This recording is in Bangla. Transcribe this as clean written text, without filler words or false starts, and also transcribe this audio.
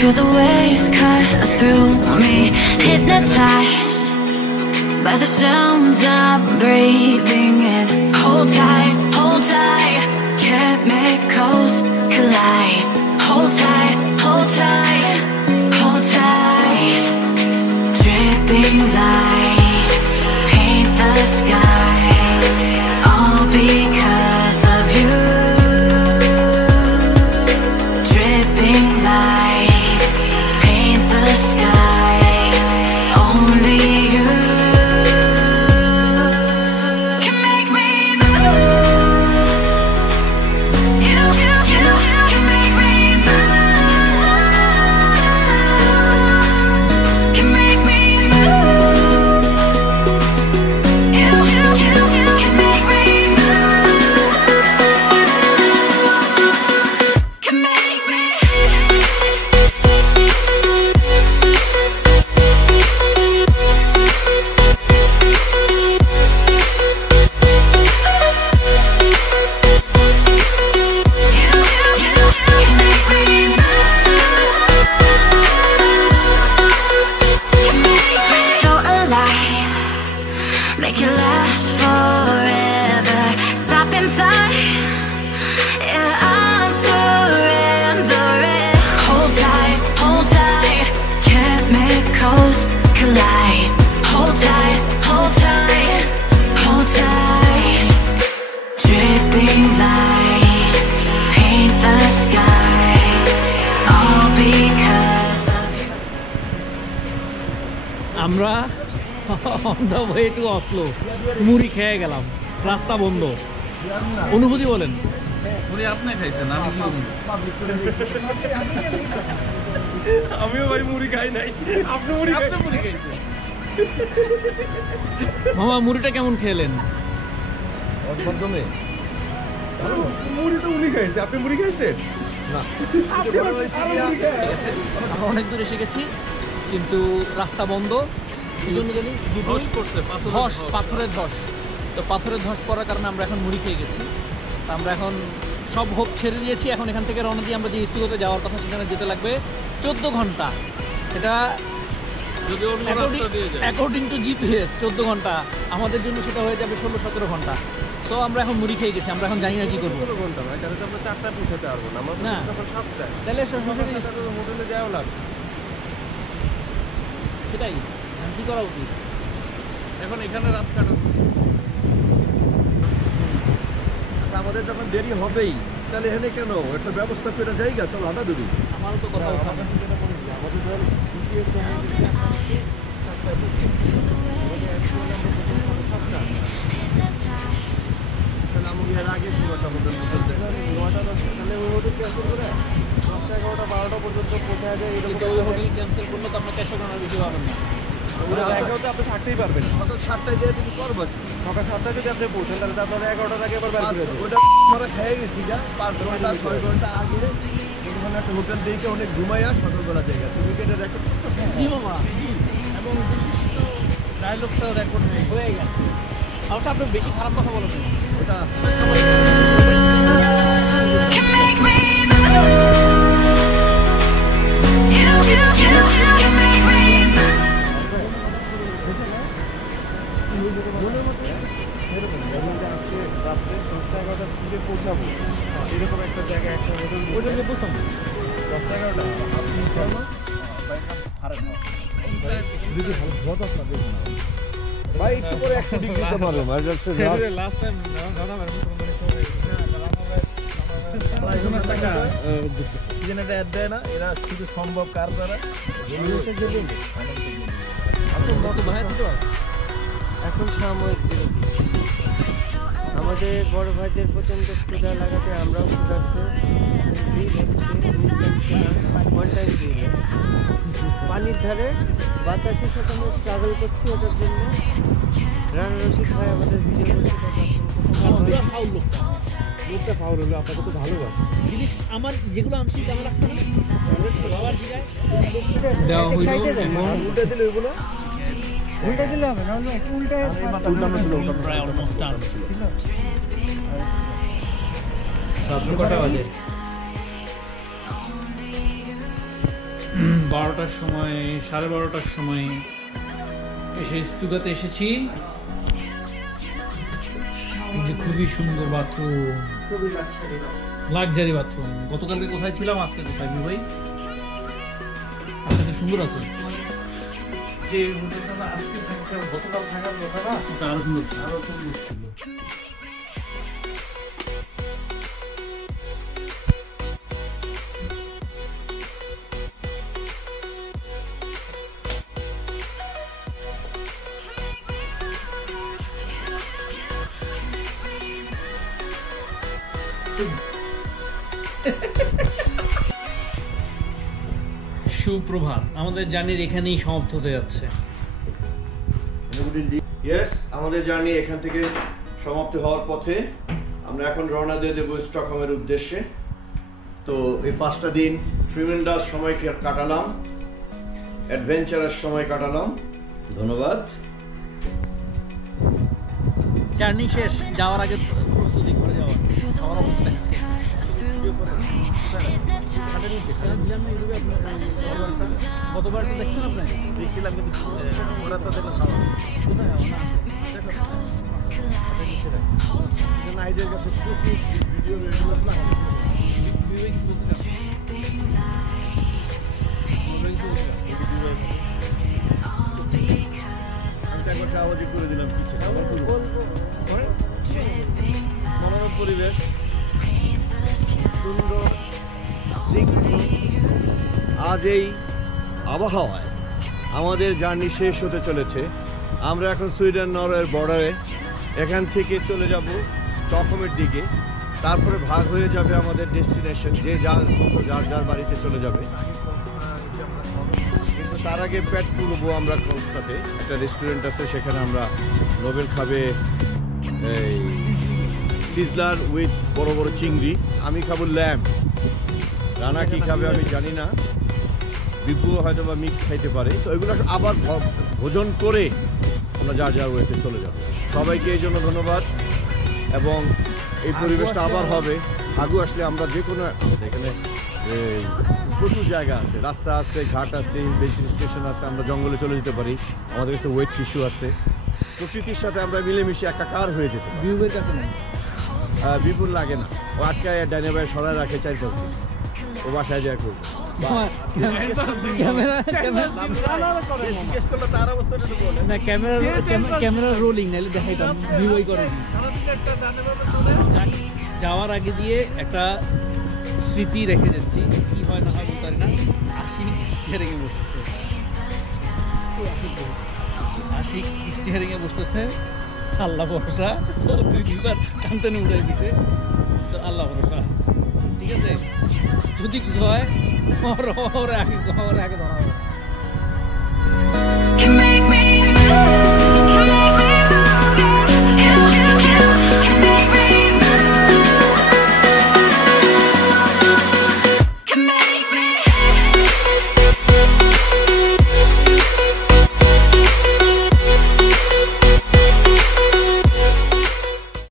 Feel the waves cut through me, hypnotized by the sounds I'm breathing in. Hold tight, chemicals collide. Hold tight, hold tight, hold tight. Dripping lights paint the skies, all because of you. Dripping lights paint the skies, only you can make me move. You can make me move. Can make me move. You can make me move. Can make me. So alive, make it last forever. Stop in time, yeah, I'm surrendering. Hold tight, chemicals collide. Hold tight, hold tight, hold tight. Dripping lights paint the skies, all because of you. আমরা on the way to Oslo মুড়ি খেয়ে গেলাম, রাস্তা বন্ধ। অনুভূতি বলেন। মুড়ি আপনি খাইছেন, আমি কি করব? আমিও ভাই মুড়ি খাই নাই, আপনি মুড়ি খাইছেন। মামা মুড়িটা কেমন খেলেন? মাধ্যমে মুড়ি তো উনি খাইছে, আপনি মুড়ি খাইছেন না? আমরা অনেক দূরে এসে গেছি, কিন্তু রাস্তা বন্ধ। কি জন্য জানি? ধস পড়ছে, ধস, পাথরের ধস। তো পাথরের ধস পড়ার কারণে আমরা এখন মুড়ি খেয়ে গেছি। তো আমরা এখন সব হোপ ছেড়ে দিয়েছি। এখন এখান থেকে রওনা দিয়ে আমরা যে ইস্তুগতে যাওয়ার কথা, সেখানে যেতে লাগবে 14 ঘন্টা। এটা যদি অন্য রাস্তা দিয়ে যায়, অ্যাকর্ডিং টু জিপিএস 14 ঘন্টা, আমাদের জন্য সেটা হয়ে যাবে 16-17 ঘন্টা। সো আমরা এখন মুড়ি খেয়ে গেছি, আমরা এখন জানি না কি করবো। ঘন্টা ভাই, তাহলে তো আমরা 4টায় পৌঁছাতে পারবো না। আমরা না। তখন 7টায়, তাহলে হোটেলে যাওয়া লাগবে। সেটাই কি করা উচিত? এখন এখানে রাত কাটানো। আচ্ছা, আমাদের যখন দেরি হবেই, তাহলে এখানে কেন একটা ব্যবস্থা করে জায়গা, চলো হাঁটা ধরি। আমারও তো কথা আমাদের ধর এর আগে একটা হোটেল তাহলে ওই হোটেল ক্যান্সেল করে 10টা 11টা 12টা পর্যন্ত পৌঁছায় যায়। কিন্তু ওই হোটেল ক্যান্সেল করলে তো আপনার 400 টাকার বেশি পাবেন না। ওরা জায়গাতে আপনি থাকতেই পারবেন। সকাল 7টায় যেয়ে তুমি করবো, সকাল 7টায় যদি আপনি পৌঁছেন, তাহলে তো আপনার 11টার আগে আবার বাড়ি ফিরে ওটা আমরা খেয়ে গেছি যা 5 ঘন্টা 6 ঘন্টা আগে ওখানে একটা হোটেল দেখে অনেক ঘুমাইয়া সকালবেলা জায়গা তুমি কেটে রেকর্ড করতেছো। জি মামা, জি। এবং বিশিষ্ট ডায়লগটাও রেকর্ড হয়ে গেছে। আর আপনি বেশি খারাপ কথা বলেন না। ওটা Can make me move. You can make me move. আজকে রাত্রে 10টা 11টার দিকে পৌঁছাবো, এরকম একটা জায়গায় একটা হোটেল ওইটা নিয়ে বলতাম 10টা 11টা আপনি যদি ভালো আপনার দেখুন ভাই, একটু করে 100 ডিগ্রিতে পারবে লাস্ট টাইম রানা ভাই দেয় না, এরা শুধু সম্ভব কার দ্বারা। এখন সাময়িক বিরতি। আমাদের বড় ভাইদের প্রচণ্ড ক্ষুধা লাগাতে আমরাও ক্ষুধার্ত। পানির ধারে বাতাসের সাথে আমরা স্ট্রাগল করছি ওটার জন্য। রানা রশিদ ভাই আমাদের ভিডিও করছে। লোকটা ফাউল হলো, আপনাকে তো ভালো জিনিস আমার যেগুলো আনছি কেমন লাগছে না? উল্টে দিলে ওইগুলো উল্টে দিলে হবে না, উল্টে উল্টানো ছিল, প্রায় অলমোস্ট টান। কটা বাজে? 12টার সময় 12:30টার সময় এসে স্তূগাতে এসেছি। যে খুবই সুন্দর বাথরুম, লাক্সারি বাথরুম। গতকালকে কোথায় ছিলাম, আজকে কোথায় ভাই? আজকে সুন্দর আছে। যে হোটেলটা আজকে থাকছে গতকাল থাকার কথা না, ওটা আরো সুন্দর ছিল। সুপ্রভাত, আমাদের জার্নির এখানেই সমাপ্ত হতে যাচ্ছে। ইয়েস, আমাদের জার্নি এখান থেকে সমাপ্তি হওয়ার পথে। আমরা এখন রওনা দিয়ে দেবো স্টকহোমের উদ্দেশ্যে। তো এই 5টা দিন ট্রিমেন্ডাস সময় কাটালাম, অ্যাডভেঞ্চারাস সময় কাটালাম। ধন্যবাদ। জার্নি শেষ, যাওয়ার আগে প্রস্তুতি করে যাওয়ার। আমার অবস্থা দেখছি গতবার তো দেখছেন আপনি? দেখছিলাম কিন্তু ওরা তো দেখলাম করে দিলাম মনোরম পরিবেশ, সুন্দর স্নিগ্ধ। আজ এই আবহাওয়ায় আমাদের জার্নি শেষ হতে চলেছে। আমরা এখন সুইডেন নরওয়ের বর্ডারে, এখান থেকে চলে যাব স্টকহোমের দিকে। তারপরে ভাগ হয়ে যাবে আমাদের ডেস্টিনেশন, যে যার যার বাড়িতে চলে যাবে। কিন্তু তার আগে পেট পুরবো আমরা কলস্তাতে, একটা রেস্টুরেন্ট আছে, সেখানে আমরা নোবেল খাবে এই সিজলার উইথ বড় বড় চিংড়ি। আমি খাবো ল্যাম্প। রানা কি খাবে আমি জানি না, বিপু হয়তো বা মিক্স খাইতে পারে। তো এগুলো আবার ভোজন করে আমরা যার যার ওয়েতে চলে যাব। সবাইকে এই জন্য ধন্যবাদ। এবং এই পরিবেশটা আবার হবে। আগু আসলে আমরা যে কোনো এখানে প্রচুর জায়গা আছে, রাস্তা আছে, ঘাট আছে, বেসিন স্টেশন আছে, আমরা জঙ্গলে চলে যেতে পারি। আমাদের কাছে ওয়েট টিস্যু আছে। প্রকৃতির সাথে আমরা মিলেমিশে একাকার হয়ে যেতে পারি। বিউবের কাছে নেই, বিপুল লাগে না, ও আটকায় ডাইনে বাই সরাই রাখে 4-5 দিন। ও বাসায় যায় করবে। ক্যামেরা রোলিং নাহলে দেখাইতাম ভিউই করে। যাওয়ার আগে দিয়ে একটা স্মৃতি রেখে যাচ্ছি, কি হয় না হয় বলতে পারি না। আশিক স্টিয়ারিং এ বসতেছে, আশিক স্টিয়ারিং এ বসতেছে। আল্লাহ ভরসা, 2-3 বার কান্তানে উঠাই দিছে। তো আল্লাহ ভরসা, ঠিক আছে। যদি কিছু হয় ওর আগে ধরা হবে।